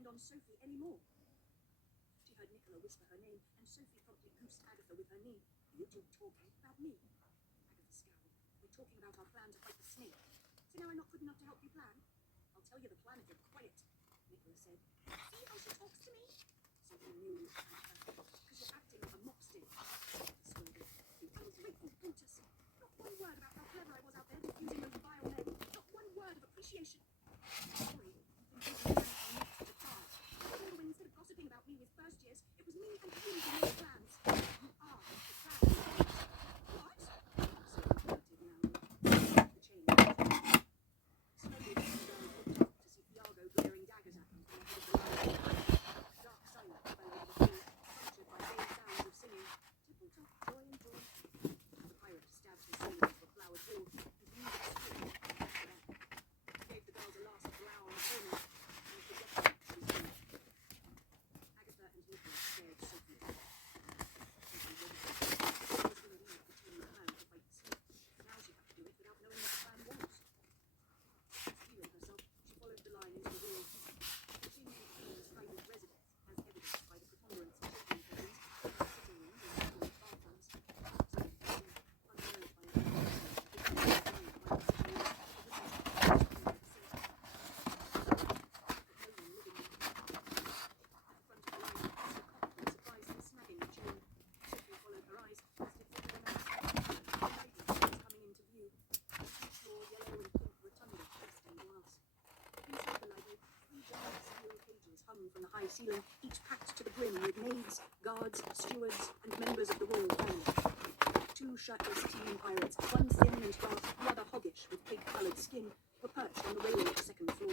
depend on Sophie anymore. She heard Nicola whisper her name, and Sophie promptly goosed Agatha with her knee. Are you two talking about me? Agatha scowled. We're talking about our plan to fight the snake. So now I'm not good enough to help you plan? I'll tell you the plan if you're quiet, Nicola said. See how she talks to me? Sophie knew because you're acting like a mop stick. Scolded. You ungrateful Brutus. Not one word about how clever I was out there using those vile men. Not one word of appreciation. Sorry, you've been busy planning our next charge. All the instead of gossiping about me with first years, it was me and you who made plans. You are the plan. What? Sophie blurted now. The chain. Slowly, the girl looked up to see Iago glaring daggers at them from the head of the line. Dark silence fell over the floor, punctured by vague sounds of singing. Tipple-top, joy and joy. The pirate stabbed his sword into a flowered wall. His music screamed. He gave the girls a last growl on the corner, and forgetful she was gone. Agatha and Nicola stared Sophie down. Sophie waited. She was going to leave the team plan to fight the snake. Now she had to do it without knowing what the plan was. Steeling herself, she followed the line into the hall. The king and queen's private residence, as evidenced by the preponderance of children present, sitting rooms and separate bathrooms. Suddenly, unnerved by a from the high ceiling, each packed to the brim with maids, guards, stewards, and members of the royal family. Two shirtless team pirates, one thin and dark, the other hoggish with pig-coloured skin, were perched on the railing of the second floor.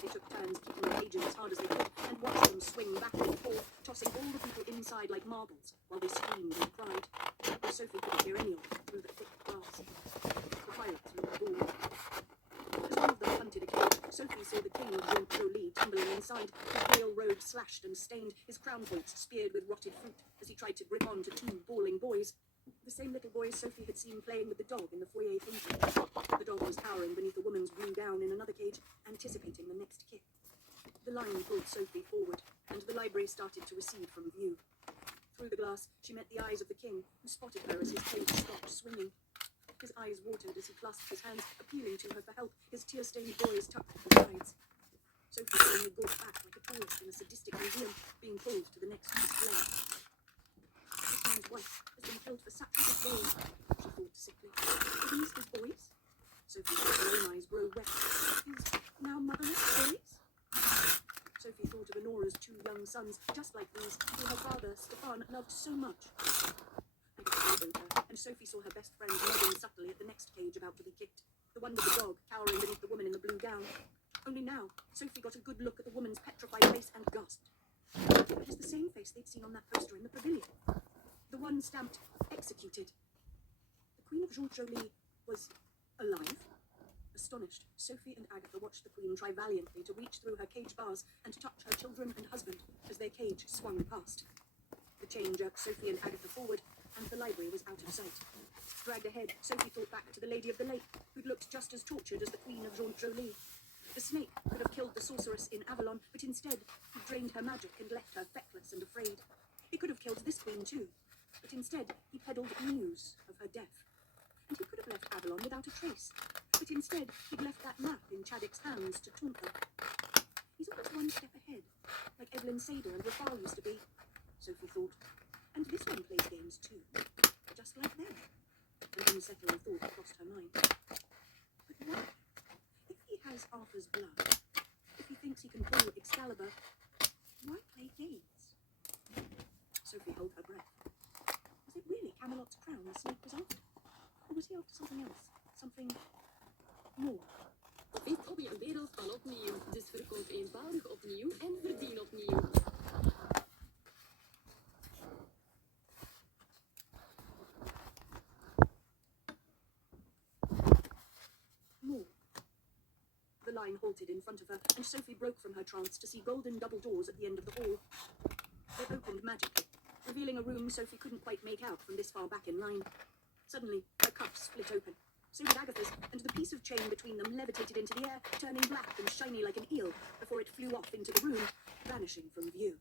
They took turns keeping the cages as hard as they could and watched them swing back and forth, tossing all the people inside like marbles, while they screamed and cried. But Sophie couldn't hear any of them through the thick glass. The pirates were the door. As one of them hunted a cage, Sophie saw the king of Jean Jolie tumbling inside, his royal robe slashed and stained, his crown points speared with rotted fruit, as he tried to grip on to two bawling boys. The same little boys Sophie had seen playing with the dog in the foyer painting. The dog was cowering beneath a woman's blue gown in another cage, anticipating the next kick. The line pulled Sophie forward, and the library started to recede from view. Through the glass, she met the eyes of the king, who spotted her as his cage stopped swinging. His eyes watered as he clasped his hands, appealing to her for help, his tear-stained boys tucked at the sides. Sophie suddenly gawked back like a tourist in a sadistic museum, being pulled to the next display. This man's wife has been killed for such a good gain, she thought sickly. Are these his boys? Sophie felt her own eyes grow wet. His now motherless boys? Sophie thought of Honora's two young sons, just like these, who her father, Stefan, loved so much. Elbowed her, and Sophie saw her best friend nodding subtly at the next cage about to be kicked, the one with the dog cowering beneath the woman in the blue gown. Only now, Sophie got a good look at the woman's petrified face and gasped. It was the same face they'd seen on that poster in the pavilion. The one stamped, executed. The Queen of Jean Jolie was alive? Astonished, Sophie and Agatha watched the Queen try valiantly to reach through her cage bars and touch her children and husband as their cage swung past. The chain jerked Sophie and Agatha forward, and the library was out of sight. Dragged ahead, Sophie thought back to the Lady of the Lake, who'd looked just as tortured as the Queen of Jean Jolie. The snake could have killed the sorceress in Avalon, but instead he drained her magic and left her feckless and afraid. He could have killed this queen too, but instead he peddled news of her death. And he could have left Avalon without a trace, but instead he'd left that map in Chadwick's hands to taunt her. He's always one step ahead, like Evelyn Sader and Rafal used to be, Sophie thought. And this one plays games too, just like them. An unsettling thought crossed her mind. But why? If he has Arthur's blood, if he thinks he can pull Excalibur, why play games? Sophie held her breath. Was it really Camelot's crown the snake was after? Or was he after something else? Something more? Dit op je wereld kan opnieuw. Dus verkoop eenvoudig opnieuw en verdien opnieuw. More. The line halted in front of her, and Sophie broke from her trance to see golden double doors at the end of the hall. They opened magically, revealing a room Sophie couldn't quite make out from this far back in line. Suddenly, her cuffs split open. so did Agatha's, and the piece of chain between them levitated into the air, turning black and shiny like an eel, before it flew off into the room, vanishing from view.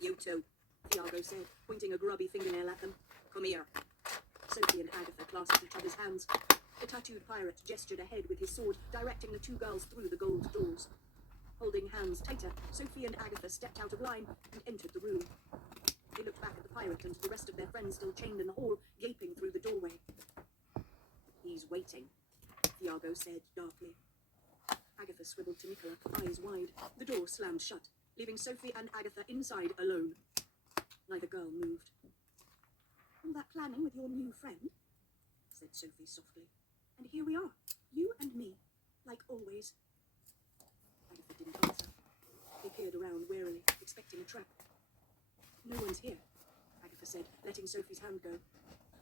"You two," Thiago said, pointing a grubby fingernail at them. "Come here." Sophie and Agatha clasped each other's hands. The tattooed pirate gestured ahead with his sword, directing the two girls through the gold doors. Holding hands tighter, Sophie and Agatha stepped out of line and entered the room. They looked back at the pirate and the rest of their friends still chained in the hall, gaping through the doorway. "He's waiting," Thiago said darkly. Agatha swiveled to Nicola, eyes wide. The door slammed shut, leaving Sophie and Agatha inside alone. Neither girl moved. "All that planning with your new friend?" said Sophie softly. "And here we are, you and me, like always." Agatha didn't answer. They peered around warily, expecting a trap. "No one's here," Agatha said, letting Sophie's hand go.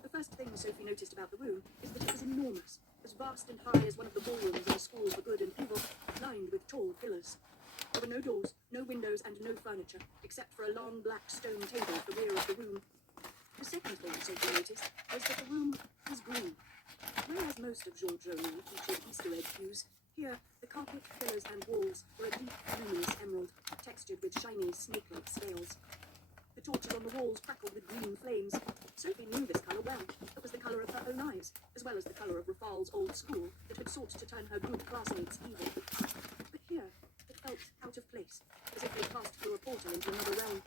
The first thing Sophie noticed about the room is that it was enormous, as vast and high as one of the ballrooms in a school for good and evil, lined with tall pillars. There were no doors, no windows, and no furniture, except for a long black stone table at the rear of the room. The second thing Sophie noticed was that the room was green. Whereas most of Georges O'Neill featured Easter egg hues, here the carpet, pillars, and walls were a deep, luminous emerald, textured with shiny, snake-like scales. The torches on the walls crackled with green flames. Sophie knew this colour well. It was the colour of her own eyes, as well as the colour of Rafal's old school that had sought to turn her good classmates evil. But here, it felt out of place, as if they'd passed through a portal into another realm.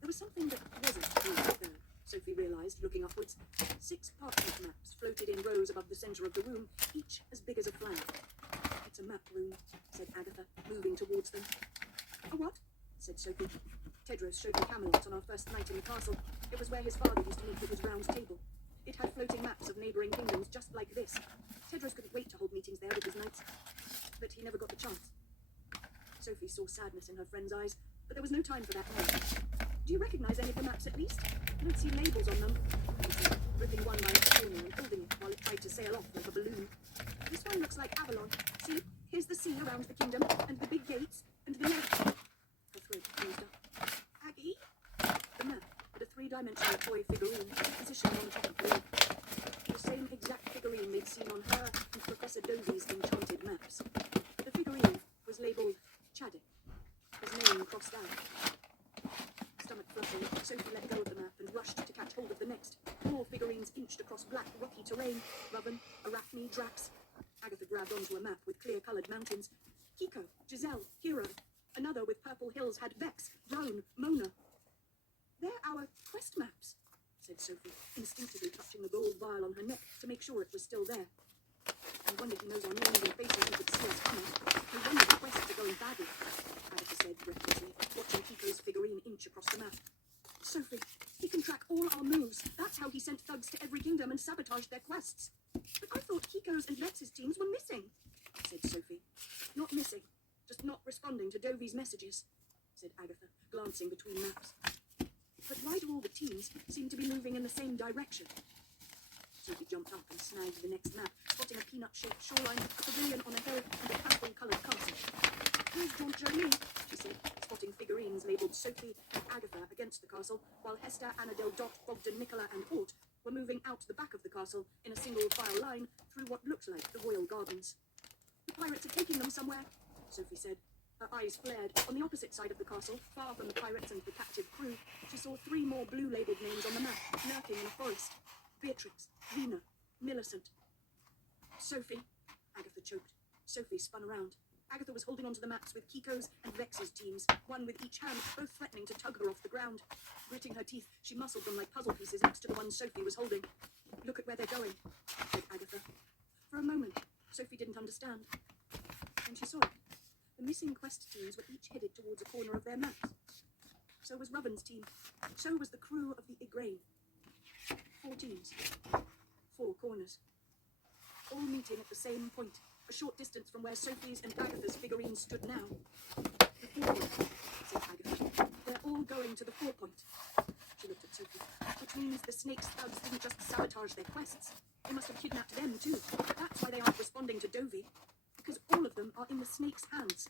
There was something that wasn't green, though, Sophie realised, looking upwards. 6 parchment maps floated in rows above the centre of the room, each as big as a flag. "It's a map room," said Agatha, moving towards them. "A what?" said Sophie. "Tedros showed me Camelot on our first night in the castle. It was where his father used to meet with his round table. It had floating maps of neighbouring kingdoms just like this. Tedros couldn't wait to hold meetings there with his knights, but he never got the chance." Sophie saw sadness in her friend's eyes, but there was no time for that now. "Do you recognise any of the maps at least? I don't see labels on them," he said, ripping one by its corner and holding it while it tried to sail off like a balloon. "This one looks like Avalon. See, here's the sea around the kingdom, and the big gates, and the lake." Her throat closed up. "Aggie?" The map had a 3-dimensional toy figurine positioned on top of the lake. The same exact figurine they'd seen on her and Professor Dovey's enchanted maps. The figurine was labelled Chaddick. His name crossed out. Stomach fluttering, Sophie let go of the map and rushed to catch hold of the next. More figurines inched across black, rocky terrain. Rovin, Arachne, Drax. Agatha grabbed onto a map with clear-coloured mountains. Kiko, Giselle, Hero. Another with purple hills had Vex, Drone, Mona. "They're our quest maps," said Sophie, instinctively touching the gold vial on her neck to make sure it was still there. "I wonder he knows our names and faces and could see us coming. I wonder the quests are going badly," Agatha said breathlessly, watching Kiko's figurine inch across the map. "Sophie, he can track all our moves. That's how he sent thugs to every kingdom and sabotaged their quests." "But I thought Kiko's and Vex's teams were missing," said Sophie. "Not missing, just not responding to Dovey's messages," said Agatha, glancing between maps. "But why do all the teams seem to be moving in the same direction?" Sophie jumped up and snagged the next map, spotting a peanut-shaped shoreline, a pavilion on a hill, and a purple-coloured castle. "Here's Georges O'Neill," she said, spotting figurines labelled Sophie and Agatha against the castle, while Hester, Annadel, Dot, Bogdan, Nicola, and Hort were moving out the back of the castle in a single-file line through what looked like the royal gardens. "The pirates are taking them somewhere," Sophie said. Her eyes flared. On the opposite side of the castle, far from the pirates and the captive crew, she saw 3 more blue-labelled names on the map, lurking in a forest. Beatrix, Rena, Millicent. "Sophie," Agatha choked. Sophie spun around. Agatha was holding onto the maps with Kiko's and Vex's teams, one with each hand, both threatening to tug her off the ground. Gritting her teeth, she muscled them like puzzle pieces next to the one Sophie was holding. "Look at where they're going," said Agatha. For a moment, Sophie didn't understand. And she saw it. The missing quest teams were each headed towards a corner of their maps. So was Robin's team. So was the crew of the Igraine. 4 teams. 4 corners. All meeting at the same point, a short distance from where Sophie's and Agatha's figurines stood now. "The 4-point," said Agatha. "They're all going to the 4-point. She looked at Sophie. "Which means the Snake's thugs didn't just sabotage their quests. They must have kidnapped them too. That's why they aren't responding to Dovey. Because all of them are in the Snake's hands."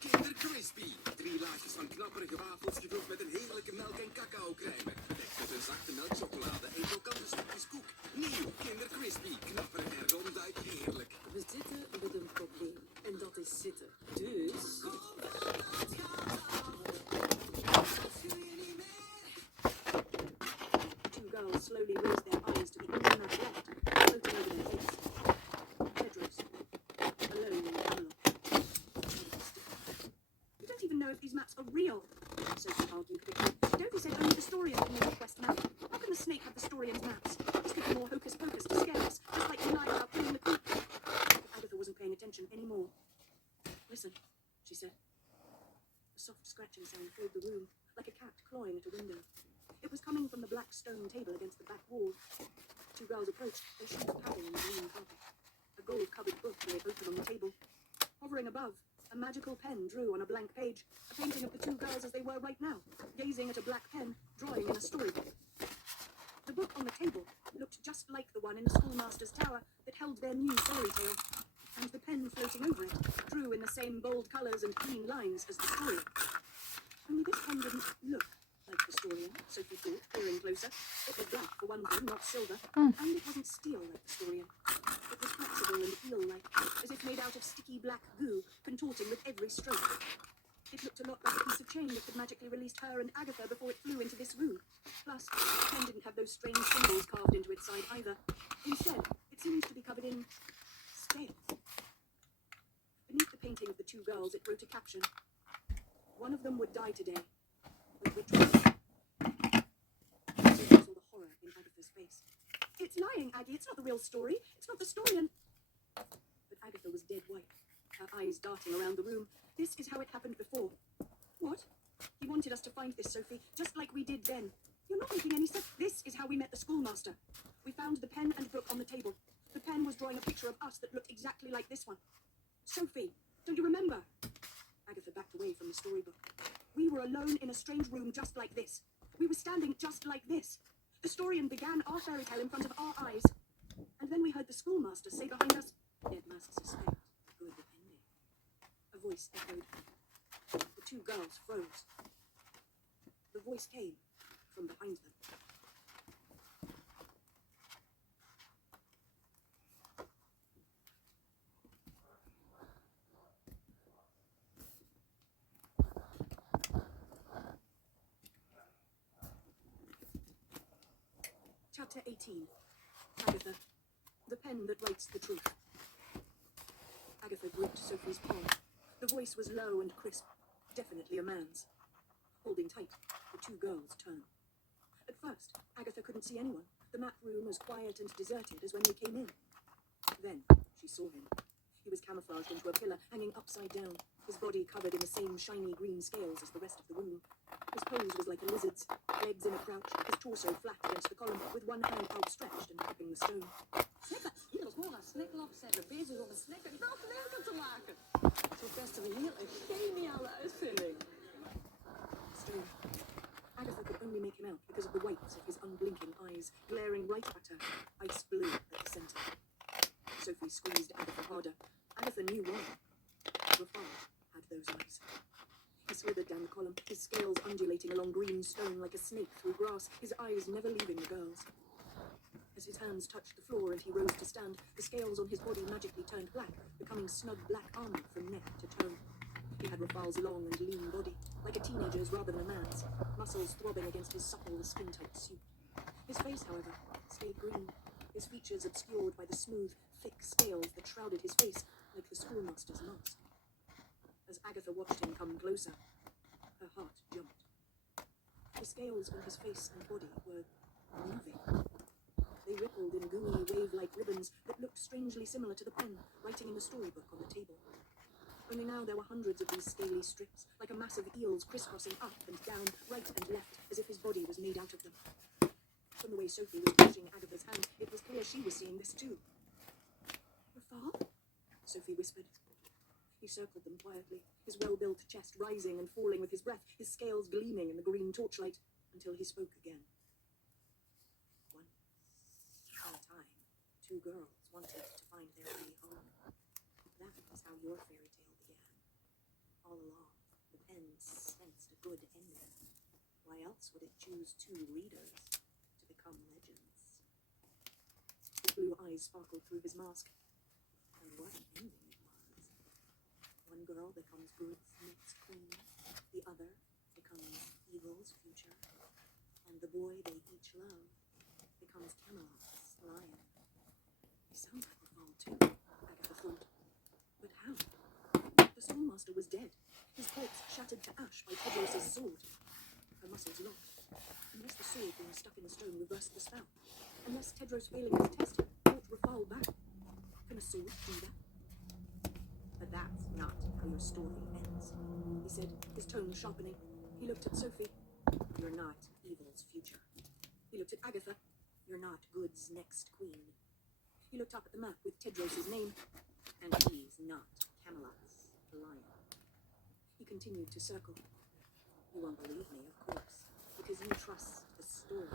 Kinder crispy. 3 laagjes van knapperige wafels gevuld met een heerlijke melk- en cacao-crème. Bedekt met een zachte melkchocolade en krokante stukjes koek. Nieuw Kinder Crispy. Knapperig en ronduit heerlijk. We zitten met een probleem. En dat is zitten. Dus... Two girls slowly raised their eyes to the infinite left, floating over their heads. Bedrooms. Alone in Camelot. You don't even know if these maps are real, Sophie argued quickly. Dovey said only the Storian can make a quest map. How can the snake have the Storian's maps? This could be more hocus pocus to scare us, just like you lied about pulling the creek. Agatha wasn't paying attention anymore. Listen, she said. A soft scratching sound filled the room, like a cat clawing at a window. It was coming from the black stone table against the back wall. Two girls approached, their shoes padding in the green carpet. A gold-covered book lay open on the table. Hovering above, a magical pen drew on a blank page, a painting of the two girls as they were right now, gazing at a black pen, drawing in a storybook. The book on the table looked just like the one in the schoolmaster's tower that held their new fairy tale, and the pen floating over it drew in the same bold colours and clean lines as the story. Only this pen didn't look like the Storian, Sophie thought, peering closer. It was black, for one thing, not silver, and it wasn't steel like the Storian. It was flexible and eel-like, as if made out of sticky black goo, contorting with every stroke. It looked a lot like a piece of chain that had magically released her and Agatha before it flew into this room. Plus, the pen didn't have those strange symbols carved into its side either. Instead, it seemed to be covered in scales. Beneath the painting of the two girls, it wrote a caption. One of them would die today. But which one? Sophie saw the horror in Agatha's face. It's lying, Aggie. It's not the real story. It's not the Storian. But Agatha was dead white, her eyes darting around the room. This is how it happened before. What? He wanted us to find this, Sophie, just like we did then. You're not making any sense. This is how we met the schoolmaster. We found the pen and book on the table. The pen was drawing a picture of us that looked exactly like this one. Sophie, don't you remember? Agatha backed away from the storybook. We were alone in a strange room just like this. We were standing just like this. The Storian began our fairy tale in front of our eyes. And then we heard the schoolmaster say behind us, "Dead must suspect, good depending." A voice echoed. The two girls froze. The voice came from behind them. Chapter 18. Agatha, the pen that writes the truth. Agatha gripped Sophie's palm. The voice was low and crisp, definitely a man's. Holding tight, the two girls turned. At first, Agatha couldn't see anyone, the map room as quiet and deserted as when they came in. Then, she saw him. He was camouflaged into a pillar, hanging upside down, his body covered in the same shiny green scales as the rest of the room. His pose was like a lizard's, legs in a crouch, his torso flat against the column, with one hand outstretched and tapping the stone. Snikken! Hier was gewoon aan snikken opzetten, bezig om een snikker nog leuker te maken. Zo testen we hier een geniale uitvinding. Stone. Agatha could only make him out because of the whites of his unblinking eyes, glaring right at her, ice blue at the center. Sophie squeezed Agatha harder. Agatha knew why. Rafal had those eyes. He slithered down the column, his scales undulating along green stone like a snake through grass, his eyes never leaving the girls. As his hands touched the floor and he rose to stand, the scales on his body magically turned black, becoming snug black armor from neck to toe. He had Rafal's long and lean body, like a teenager's rather than a man's, muscles throbbing against his supple, skin-tight suit. His face, however, stayed green, his features obscured by the smooth, thick scales that shrouded his face like the schoolmaster's mask. As Agatha watched him come closer, her heart jumped. The scales on his face and body were moving. They rippled in gooey, wave-like ribbons that looked strangely similar to the pen, writing in the storybook on the table. Only now there were hundreds of these scaly strips, like a mass of eels crisscrossing up and down, right and left, as if his body was made out of them. From the way Sophie was pushing Agatha's hand, it was clear she was seeing this too. "Rafal?" Sophie whispered. He circled them quietly, his well-built chest rising and falling with his breath, his scales gleaming in the green torchlight, until he spoke again. Once upon a time, two girls wanted to find their way home. That is how your fairy tale began. All along, with pen sensed a good ending. Why else would it choose 2 readers to become legends? His blue eyes sparkled through his mask. And what ending it was. One girl becomes good's next queen, the other becomes evil's future, and the boy they each love becomes Camelot's lion. He sounds like a fall too, Agatha thought. But how? The schoolmaster was dead, his corpse shattered to ash by Tedros' sword. Her muscles locked. Unless the sword being stuck in the stone reversed the spell, unless Tedros failing his test brought Rafal back. Can a sword do that? But that's not how your story ends, he said, his tone sharpening. He looked at Sophie. You're not evil's future. He looked at Agatha. You're not good's next queen. He looked up at the map with Tedros' name, and he's not Camelot's lion. He continued to circle. You won't believe me, of course, because you trust the story,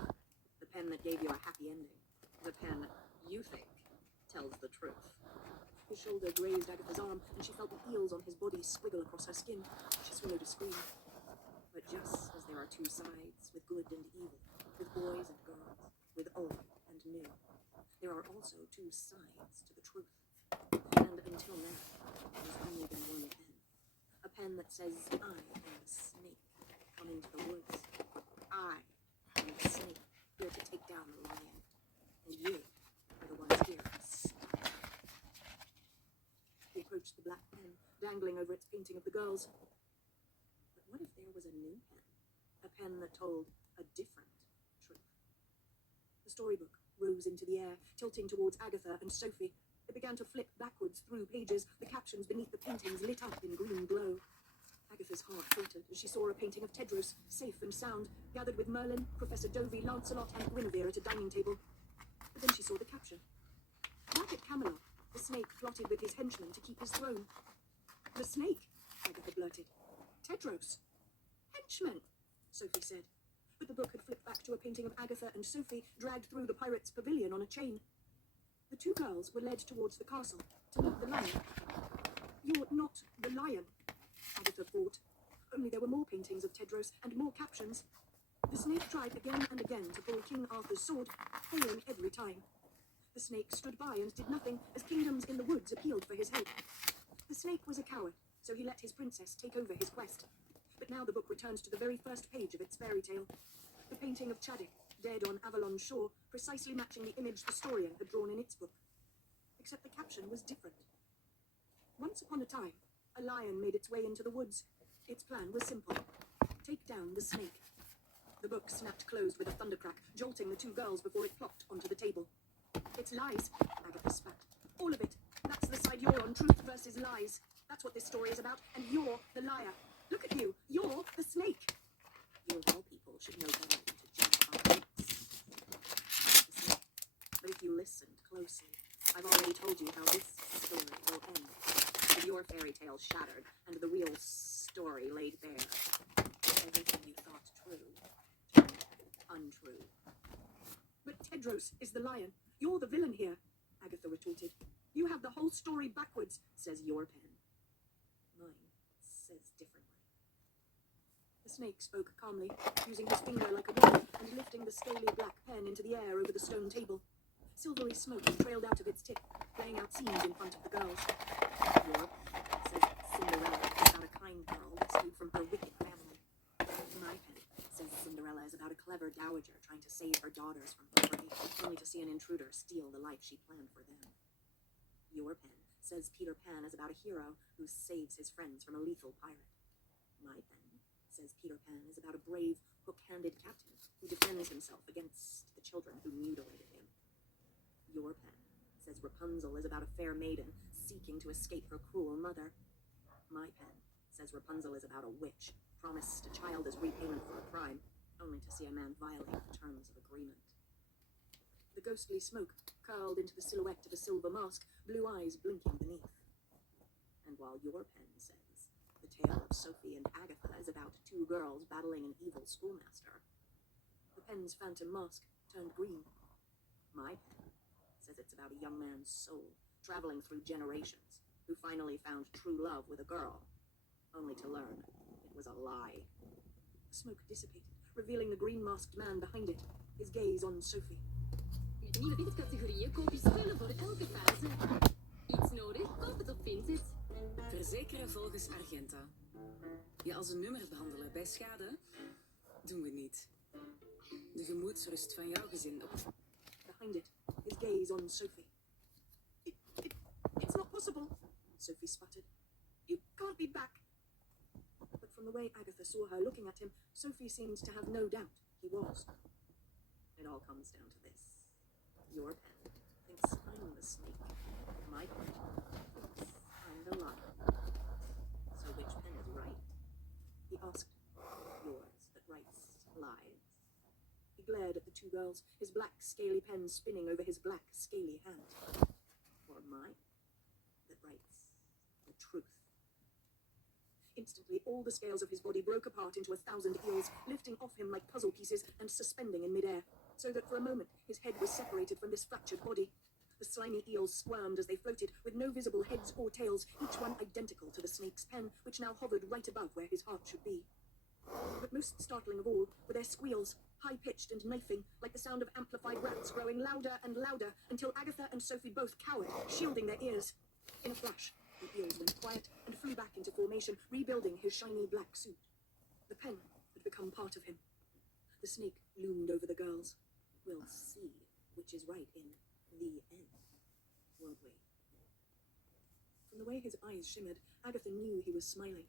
the pen that gave you a happy ending, the pen you think tells the truth. His shoulder grazed Agatha's arm, and she felt the eels on his body squiggle across her skin. She swallowed a scream. But just as there are 2 sides, with good and evil, with boys and girls, with old and new, there are also 2 sides to the truth. And until now, there's only been one pen. A pen that says, I am the snake, come into the woods. I am the snake, here to take down the lion. And you are the ones here to stop it. He approached the black pen, dangling over its painting of the girls. But what if there was a new pen? A pen that told a different truth. The storybook rose into the air, tilting towards Agatha and Sophie. It began to flip backwards through pages, the captions beneath the paintings lit up in green glow. Agatha's heart faltered as she saw a painting of Tedros, safe and sound, gathered with Merlin, Professor Dovey, Lancelot, and Guinevere at a dining table. But then she saw the caption. Back at Camelot, the snake plotted with his henchmen to keep his throne. The snake, Agatha blurted. Tedros. Henchmen, Sophie said. But the book had flipped back to a painting of Agatha and Sophie dragged through the pirates' pavilion on a chain. The 2 girls were led towards the castle to meet the lion. You're not the lion, Agatha thought. Only there were more paintings of Tedros and more captions. The snake tried again and again to pull King Arthur's sword, failing every time. The snake stood by and did nothing as kingdoms in the woods appealed for his help. The snake was a coward, so he let his princess take over his quest. But now the book returns to the very first page of its fairy tale. The painting of Chadwick, dead on Avalon's shore, precisely matching the image the historian had drawn in its book. Except the caption was different. Once upon a time, a lion made its way into the woods. Its plan was simple. Take down the snake. The book snapped closed with a thundercrack, jolting the 2 girls before it plopped onto the table. It's lies, Agatha spat. All of it. That's the side you're on, truth versus lies. That's what this story is about, and you're the liar. Look at you. You're the snake. You of all people should know better than to jump on myths. But if you listened closely, I've already told you how this story will end. With your fairy tale shattered, and the real story laid bare. Everything you thought true turned untrue. But Tedros is the lion. You're the villain here, Agatha retorted. You have the whole story backwards, says your pen. Mine says differently. The snake spoke calmly, using his finger like a whip and lifting the scaly black pen into the air over the stone table. Silvery smoke trailed out of its tip, playing out scenes in front of the girls. Your pen says Cinderella is about a kind girl rescued from her wicked family. My pen says Cinderella is about a clever dowager trying to save her daughters from poverty, only to see an intruder steal the life she planned for them. Your pen says Peter Pan is about a hero who saves his friends from a lethal pirate. My pen says Peter Pan is about a brave, hook-handed captain who defends himself against the children who mutilated him. Your pen says Rapunzel is about a fair maiden seeking to escape her cruel mother. My pen says Rapunzel is about a witch promised a child as repayment for a crime, only to see a man violate the terms of agreement. The ghostly smoke curled into the silhouette of a silver mask, blue eyes blinking beneath. And while your pen says the tale of Sophie and Agatha is about 2 girls battling an evil schoolmaster, the pen's phantom mask turned green. My pen says it's about a young man's soul traveling through generations who finally found true love with a girl, only to learn it was a lie. The smoke dissipated, revealing the green-masked man behind it, his gaze on Sophie. Met de nieuwe Vinted-categorieën koop je spullen voor elke fase. Iets nodig? Koop het op Vinted. Verzekeren volgens Argenta. Je als een nummer behandelen bij schade? Doen we niet. De gemoedsrust van jouw gezin op... Behind it, his gaze on Sophie. It's not possible, Sophie sputtered. You can't be back. But from the way Agatha saw her looking at him, Sophie seemed to have no doubt he was. It all comes down to this. Your pen thinks I'm the snake. My pen thinks I'm the lion. So which pen is right? He asked. Yours that writes lies. He glared at the two girls, his black, scaly pen spinning over his black, scaly hand. Or mine that writes the truth. Instantly, all the scales of his body broke apart into 1,000 eels, lifting off him like puzzle pieces and suspending in midair, so that for a moment his head was separated from this fractured body. The slimy eels squirmed as they floated, with no visible heads or tails, each one identical to the snake's pen, which now hovered right above where his heart should be. But most startling of all were their squeals, high-pitched and knifing, like the sound of amplified rats growing louder and louder, until Agatha and Sophie both cowered, shielding their ears. In a flash, the eels went quiet and flew back into formation, rebuilding his shiny black suit. The pen had become part of him. The snake loomed over the girls. We'll see which is right in the end, won't we? From the way his eyes shimmered, Agatha knew he was smiling.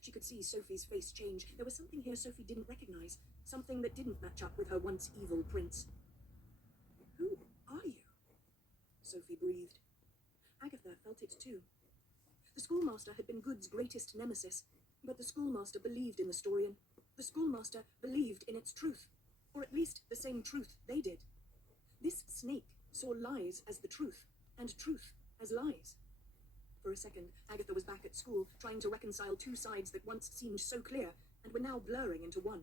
She could see Sophie's face change. There was something here Sophie didn't recognize, something that didn't match up with her once evil prince. Who are you? Sophie breathed. Agatha felt it too. The schoolmaster had been Good's greatest nemesis, but the schoolmaster believed in the Storian. The schoolmaster believed in its truth, or at least the same truth they did. This snake saw lies as the truth, and truth as lies. For a second, Agatha was back at school, trying to reconcile two sides that once seemed so clear, and were now blurring into one.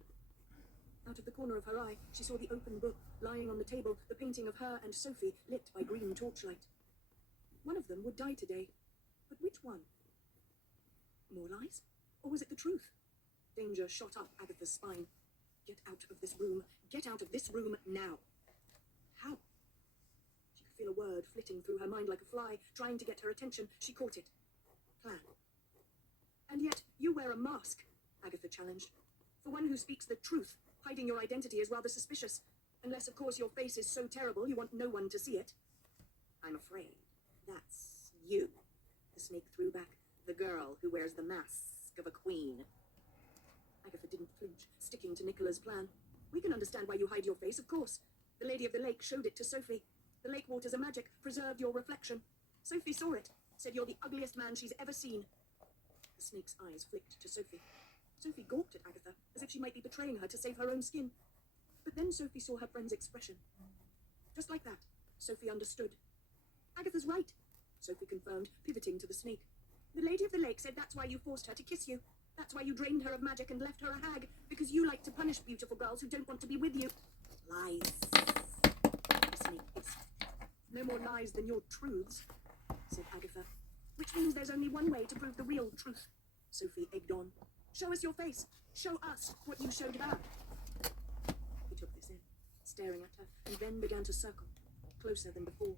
Out of the corner of her eye, she saw the open book, lying on the table, the painting of her and Sophie, lit by green torchlight. One of them would die today, but which one? More lies? Or was it the truth? Danger shot up Agatha's spine. Get out of this room. Get out of this room now. How? She could feel a word flitting through her mind like a fly, trying to get her attention. She caught it. Plan. And yet, you wear a mask, Agatha challenged. For one who speaks the truth, hiding your identity is rather suspicious. Unless, of course, your face is so terrible you want no one to see it. I'm afraid that's you. The snake threw back. The girl who wears the mask of a queen. Agatha didn't flinch, sticking to Nicola's plan. We can understand why you hide your face, of course. The Lady of the Lake showed it to Sophie. The lake waters are magic, preserved your reflection. Sophie saw it, said you're the ugliest man she's ever seen. The snake's eyes flicked to Sophie. Sophie gawped at Agatha, as if she might be betraying her to save her own skin. But then Sophie saw her friend's expression. Just like that, Sophie understood. Agatha's right, Sophie confirmed, pivoting to the snake. The Lady of the Lake said that's why you forced her to kiss you. That's why you drained her of magic and left her a hag, because you like to punish beautiful girls who don't want to be with you. Lies. The snake hissed. No more lies than your truths, said Agatha. Which means there's only one way to prove the real truth, Sophie egged on. Show us your face. Show us what you showed back. He took this in, staring at her, and then began to circle, closer than before.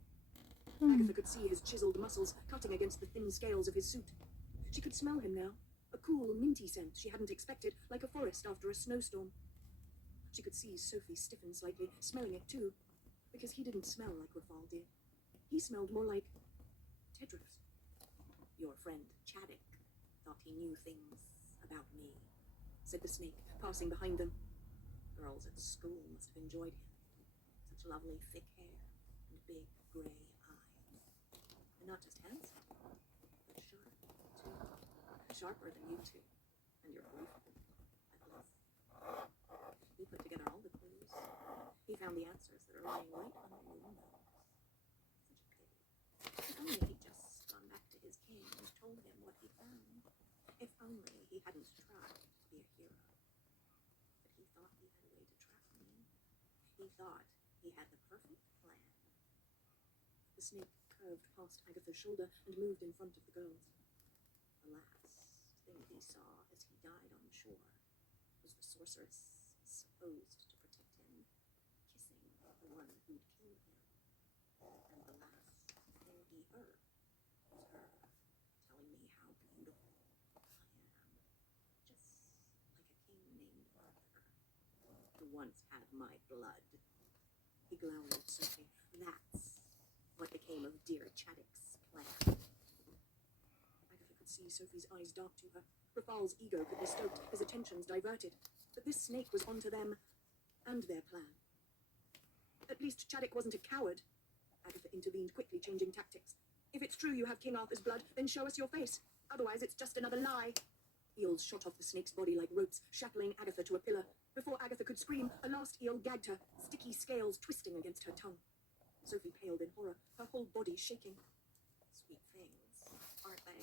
Agatha could see his chiseled muscles cutting against the thin scales of his suit. She could smell him now, a cool, minty scent she hadn't expected, like a forest after a snowstorm. She could see Sophie stiffen slightly, smelling it too, because he didn't smell like Rafal did. He smelled more like Tedros. Your friend Chaddock thought he knew things about me, said the snake, passing behind them. Girls at school must have enjoyed him. Such lovely thick hair and big grey eyes. And not just handsome, but sharp, too. Sharper than you two, and your boyfriend, at least. He put together all the clues. He found the answers that are lying right under your nose. Such a pity. If only he'd just gone back to his king and told him what he found. If only he hadn't tried to be a hero. But he thought he had a way to trap me. He thought he had the perfect plan. The snake curved past Agatha's shoulder and moved in front of the girls. Alas, thing he saw as he died on shore was the sorceress supposed to protect him, kissing the one who'd killed him. And the last thing he heard was her telling me how beautiful I am, just like a king named Arthur, who once had my blood. He glowered at Sophie. That's what became of dear Chaddock's plan. Agatha could see Sophie's eyes dart to her. Rafal's ego could be stoked, his attentions diverted. But this snake was onto them and their plan. At least Chaddock wasn't a coward. Agatha intervened quickly, changing tactics. If it's true you have King Arthur's blood, then show us your face. Otherwise, it's just another lie. Eels shot off the snake's body like ropes, shackling Agatha to a pillar. Before Agatha could scream, a last eel gagged her, sticky scales twisting against her tongue. Sophie paled in horror, her whole body shaking. Sweet things, aren't they?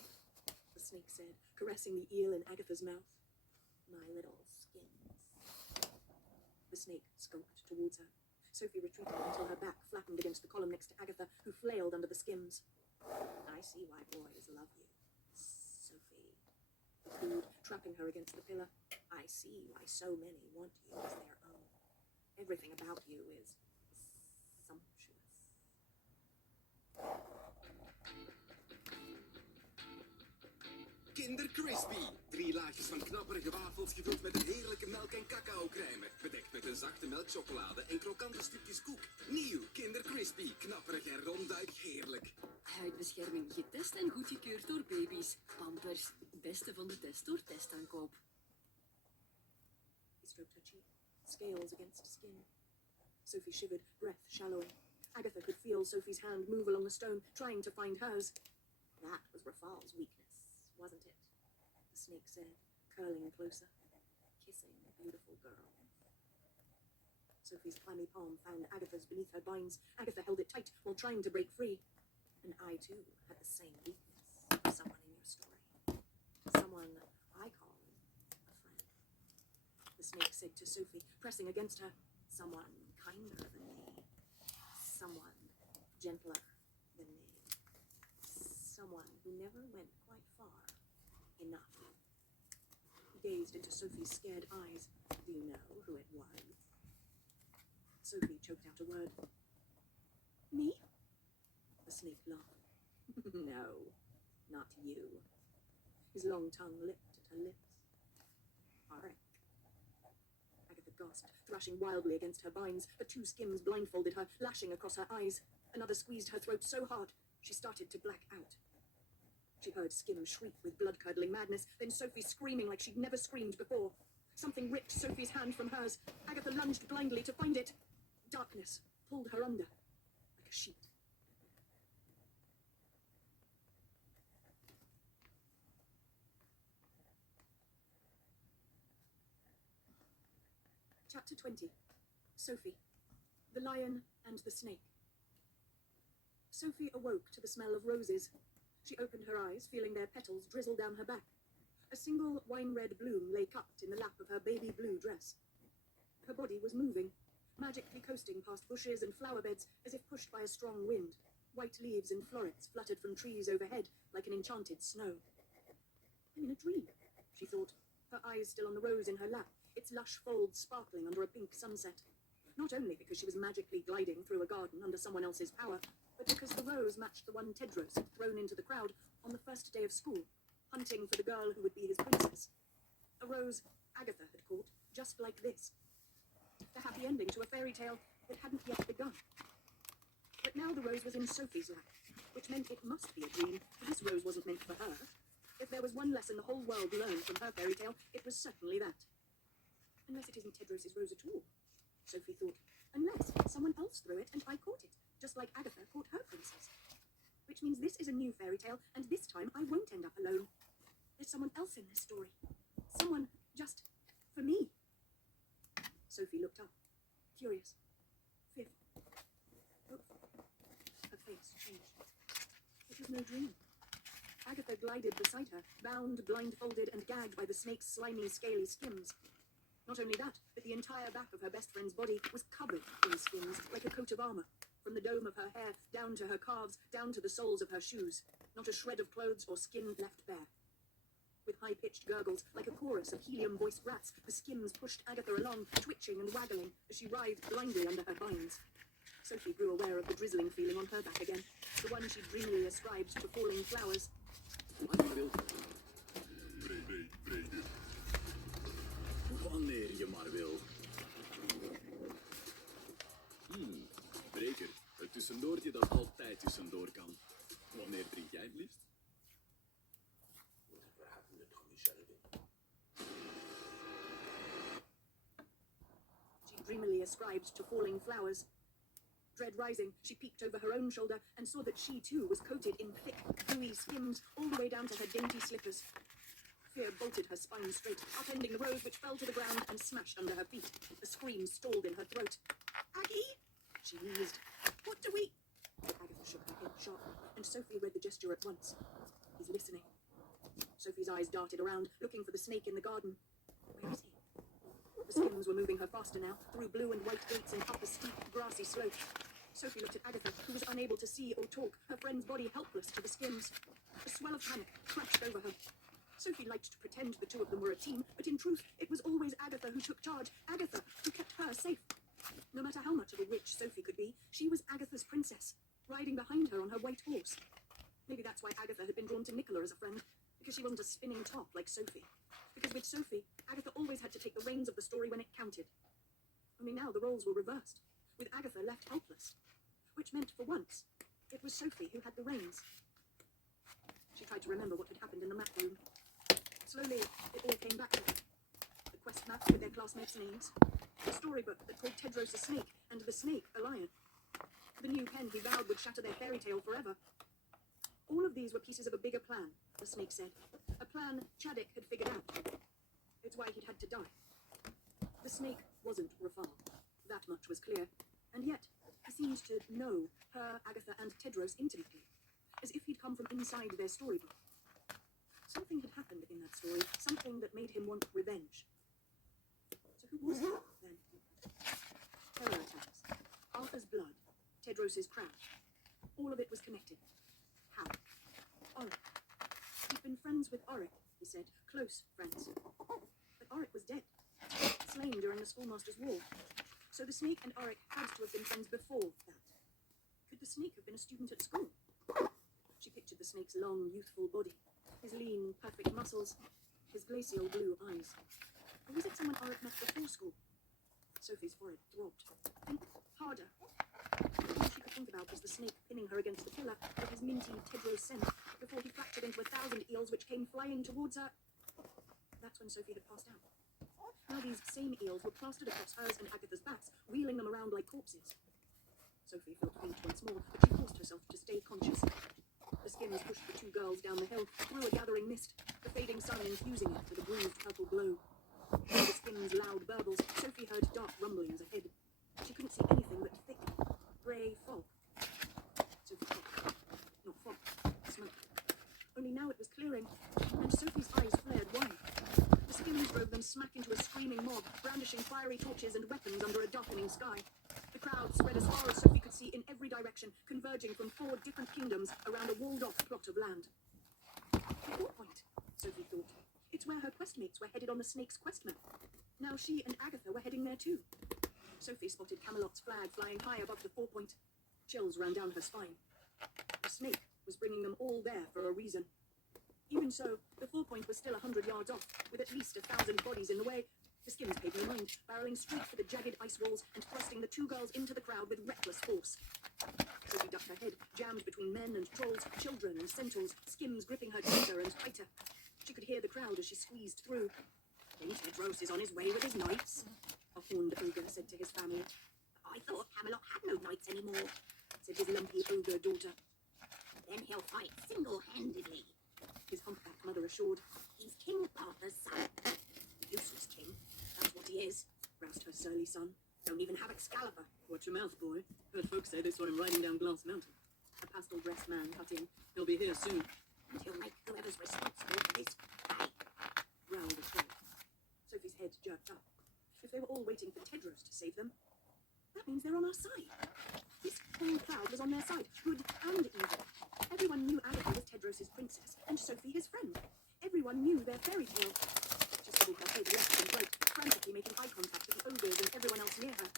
The snake said, caressing the eel in Agatha's mouth. My little skins. The snake skulked towards her. Sophie retreated until her back flattened against the column next to Agatha, who flailed under the skims. I see why boys love you, Sophie. He cooed, trapping her against the pillar. I see why so many want you as their own. Everything about you is sumptuous. Kinder Crispy. 3 laagjes van knapperige wafels gevuld met een heerlijke melk- en cacao-crème. Bedekt met een zachte melkchocolade en krokante stukjes koek. Nieuw Kinder Crispy. Knapperig en ronduit heerlijk. Huidbescherming getest en goedgekeurd door baby's. Pampers, beste van de test door testaankoop. He stroked her cheek, scales against skin. Sophie shivered, breath shallowing. Agatha could feel Sophie's hand move along the stone, trying to find hers. That was Rafal's weakness, wasn't it? The snake said, curling closer, kissing the beautiful girl. Sophie's clammy palm found Agatha's beneath her binds. Agatha held it tight while trying to break free. And I, too, had the same weakness. Someone in your story. Someone I call a friend. The snake said to Sophie, pressing against her, someone kinder than me. Someone gentler than me. Someone who never went quite far enough. He gazed into Sophie's scared eyes. Do you know who it was? Sophie choked out a word. Me? The snake laughed. No, not you. His long tongue lipped at her lips. Arik. Agatha gasped, thrashing wildly against her vines. The 2 skims blindfolded her, lashing across her eyes. Another squeezed her throat so hard, she started to black out. She heard Skim shriek with blood-curdling madness, then Sophie screaming like she'd never screamed before. Something ripped Sophie's hand from hers. Agatha lunged blindly to find it. Darkness pulled her under, like a sheet. Chapter 20. Sophie, the Lion and the Snake. Sophie awoke to the smell of roses. She opened her eyes, feeling their petals drizzle down her back. A single wine-red bloom lay cupped in the lap of her baby blue dress. Her body was moving, magically coasting past bushes and flower beds as if pushed by a strong wind. White leaves and florets fluttered from trees overhead like an enchanted snow. I'm in a dream, she thought, her eyes still on the rose in her lap, its lush folds sparkling under a pink sunset. Not only because she was magically gliding through a garden under someone else's power, but because the rose matched the one Tedros had thrown into the crowd on the first day of school, hunting for the girl who would be his princess. A rose Agatha had caught, just like this. The happy ending to a fairy tale that hadn't yet begun. But now the rose was in Sophie's lap, which meant it must be a dream, for this rose wasn't meant for her. If there was one lesson the whole world learned from her fairy tale, it was certainly that. Unless it isn't Tedros' rose at all, Sophie thought. Unless someone else threw it and I caught it, just like Agatha caught her princess. Which means this is a new fairy tale, and this time I won't end up alone. There's someone else in this story. Someone just for me. Sophie looked up, curious, fearful, hopeful. Her face changed. It was no dream. Agatha glided beside her, bound, blindfolded, and gagged by the snake's slimy, scaly skims. Not only that, but the entire back of her best friend's body was covered in skins, like a coat of armor. From the dome of her hair, down to her calves, down to the soles of her shoes. Not a shred of clothes or skin left bare. With high-pitched gurgles, like a chorus of helium-voiced rats, the Skims pushed Agatha along, twitching and waggling as she writhed blindly under her binds. Sophie grew aware of the drizzling feeling on her back again, the one she dreamily ascribed to falling flowers. Wanneer je maar wil. Breker, het tussendoortje dat altijd tussendoor kan. Wanneer drink jij het liefst? She dreamily ascribed to falling flowers. Dread rising, she peeked over her own shoulder and saw that she too was coated in thick, gooey skims all the way down to her dainty slippers. Fear bolted her spine straight, upending the rose which fell to the ground and smashed under her feet. A scream stalled in her throat. Aggie! She wheezed. What do we... Agatha shook her head sharply, and Sophie read the gesture at once. He's listening. Sophie's eyes darted around, looking for the snake in the garden. Where is he? The Skims were moving her faster now, through blue and white gates and up a steep, grassy slope. Sophie looked at Agatha, who was unable to see or talk, her friend's body helpless to the Skims. A swell of panic crashed over her. Sophie liked to pretend the two of them were a team, but in truth, it was always Agatha who took charge, Agatha who kept her safe. No matter how much of a witch Sophie could be, she was Agatha's princess, riding behind her on her white horse. Maybe that's why Agatha had been drawn to Nicola as a friend, because she wasn't a spinning top like Sophie. Because with Sophie, Agatha always had to take the reins of the story when it counted. Only now the roles were reversed, with Agatha left helpless. Which meant, for once, it was Sophie who had the reins. She tried to remember what had happened in the map room. Slowly, it all came back to her. The quest map with their classmates' names, the storybook that called Tedros a snake, and the snake a lion. The new pen he vowed would shatter their fairy tale forever. All of these were pieces of a bigger plan, the snake said. A plan Chaddick had figured out. It's why he'd had to die. The snake wasn't Rafal. That much was clear. And yet, he seemed to know her, Agatha, and Tedros intimately, as if he'd come from inside their storybook. Something had happened in that story, something that made him want revenge. So who was it, then? Terror attacks, Arthur's blood, Tedros's crown. All of it was connected. How? Auric. He'd been friends with Auric, he said. Close friends. But Auric was dead. Slain during the schoolmaster's war. So the snake and Auric had to have been friends before that. Could the snake have been a student at school? She pictured the snake's long, youthful body, his lean, perfect muscles, his glacial blue eyes. Or was it someone Auric met before school? Sophie's forehead throbbed. Think harder. All she could think about was the snake pinning her against the pillar with his minty Tedros scent before he fractured into 1,000 eels which came flying towards her. That's when Sophie had passed out. Now these same eels were plastered across hers and Agatha's backs, wheeling them around like corpses. Sophie felt faint once more, but she forced herself to stay conscious. The Skims pushed the two girls down the hill, through a gathering mist, the fading sun infusing it with a bruised purple glow. Through the Skims' loud burbles, Sophie heard dark rumblings ahead. She couldn't see anything but thick, grey fog. Sophie thought. Not fog, smoke. Only now it was clearing, and Sophie's eyes flared wide. The Skims drove them smack into a screaming mob, brandishing fiery torches and weapons under a darkening sky. The crowd spread as far as Sophie could see in every direction, converging from 4 different kingdoms around a walled-off plot of land. What point? Sophie thought. It's where her questmates were headed on the snake's quest map. Now she and Agatha were heading there too. Sophie spotted Camelot's flag flying high above the 4 point. Chills ran down her spine. The snake was bringing them all there for a reason. Even so, the 4 point was still 100 yards off, with at least 1,000 bodies in the way. The Skims paid no mind, barreling straight for the jagged ice walls and thrusting the two girls into the crowd with reckless force. Sophie ducked her head, jammed between men and trolls, children and centaurs, Skims gripping her tighter and tighter. She could hear the crowd as she squeezed through. King Tedros is on his way with his knights, a horned ogre said to his family. I thought Camelot had no knights anymore, said his lumpy ogre daughter. Then he'll fight single-handedly, his humpbacked mother assured. He's King Arthur's son. Useless king. That's what he is, roused her surly son. Don't even have Excalibur. Watch your mouth, boy. Heard folks say they saw him riding down Glass Mountain. A pastel-dressed man cut in. He'll be here soon. And he'll make whoever's responsible for this pay, growled a troll. Sophie's head jerked up. If they were all waiting for Tedros to save them, that means they're on our side. This whole crowd was on their side, good and evil. Everyone knew Agatha was Tedros' princess, and Sophie his friend. Everyone knew their fairy tale. She scribbled her head left and right, frantically making eye contact with the ogres and everyone else near her.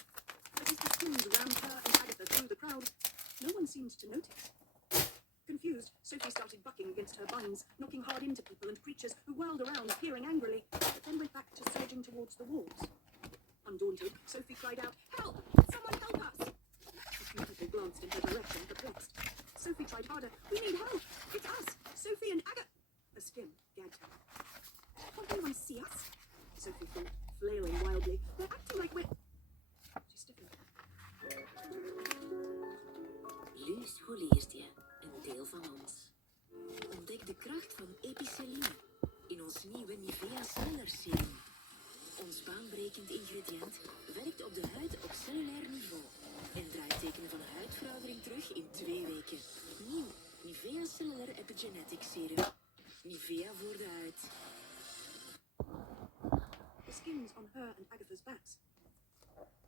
But as the Skims rammed her and Agatha through the crowd, no one seemed to notice. Confused, Sophie started bucking against her vines, knocking hard into people and creatures who whirled around, peering angrily, but then went back to surging towards the walls. Undaunted, Sophie cried out, "Help! Someone help us!" A few people glanced in her direction, perplexed. Sophie tried harder. "We need help! It's us! Sophie and Agatha!" A Skim gagged her. "Won't anyone see us?" Sophie thought, flailing wildly. "They're acting like we're..." She stiffened. Lees, hoe leest je? Een deel van ons. Ontdek de kracht van epiceline in ons nieuwe Nivea Cellular Serum. Ons baanbrekend ingrediënt werkt op de huid op cellulair niveau en draait tekenen van huidveroudering terug in 2 weken. Nieuw Nivea Cellular Epigenetic Serum. Nivea voor de huid. The skins on her and Agatha's backs,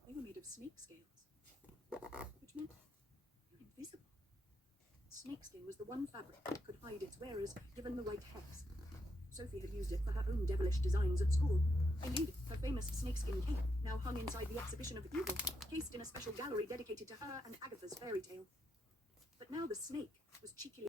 they were made of snake scales, which meant they're invisible. Snakeskin was the one fabric that could hide its wearers, given the right hex. Sophie had used it for her own devilish designs at school. Indeed, her famous snakeskin cape now hung inside the exhibition of evil, cased in a special gallery dedicated to her and Agatha's fairy tale. But now the snake was cheekily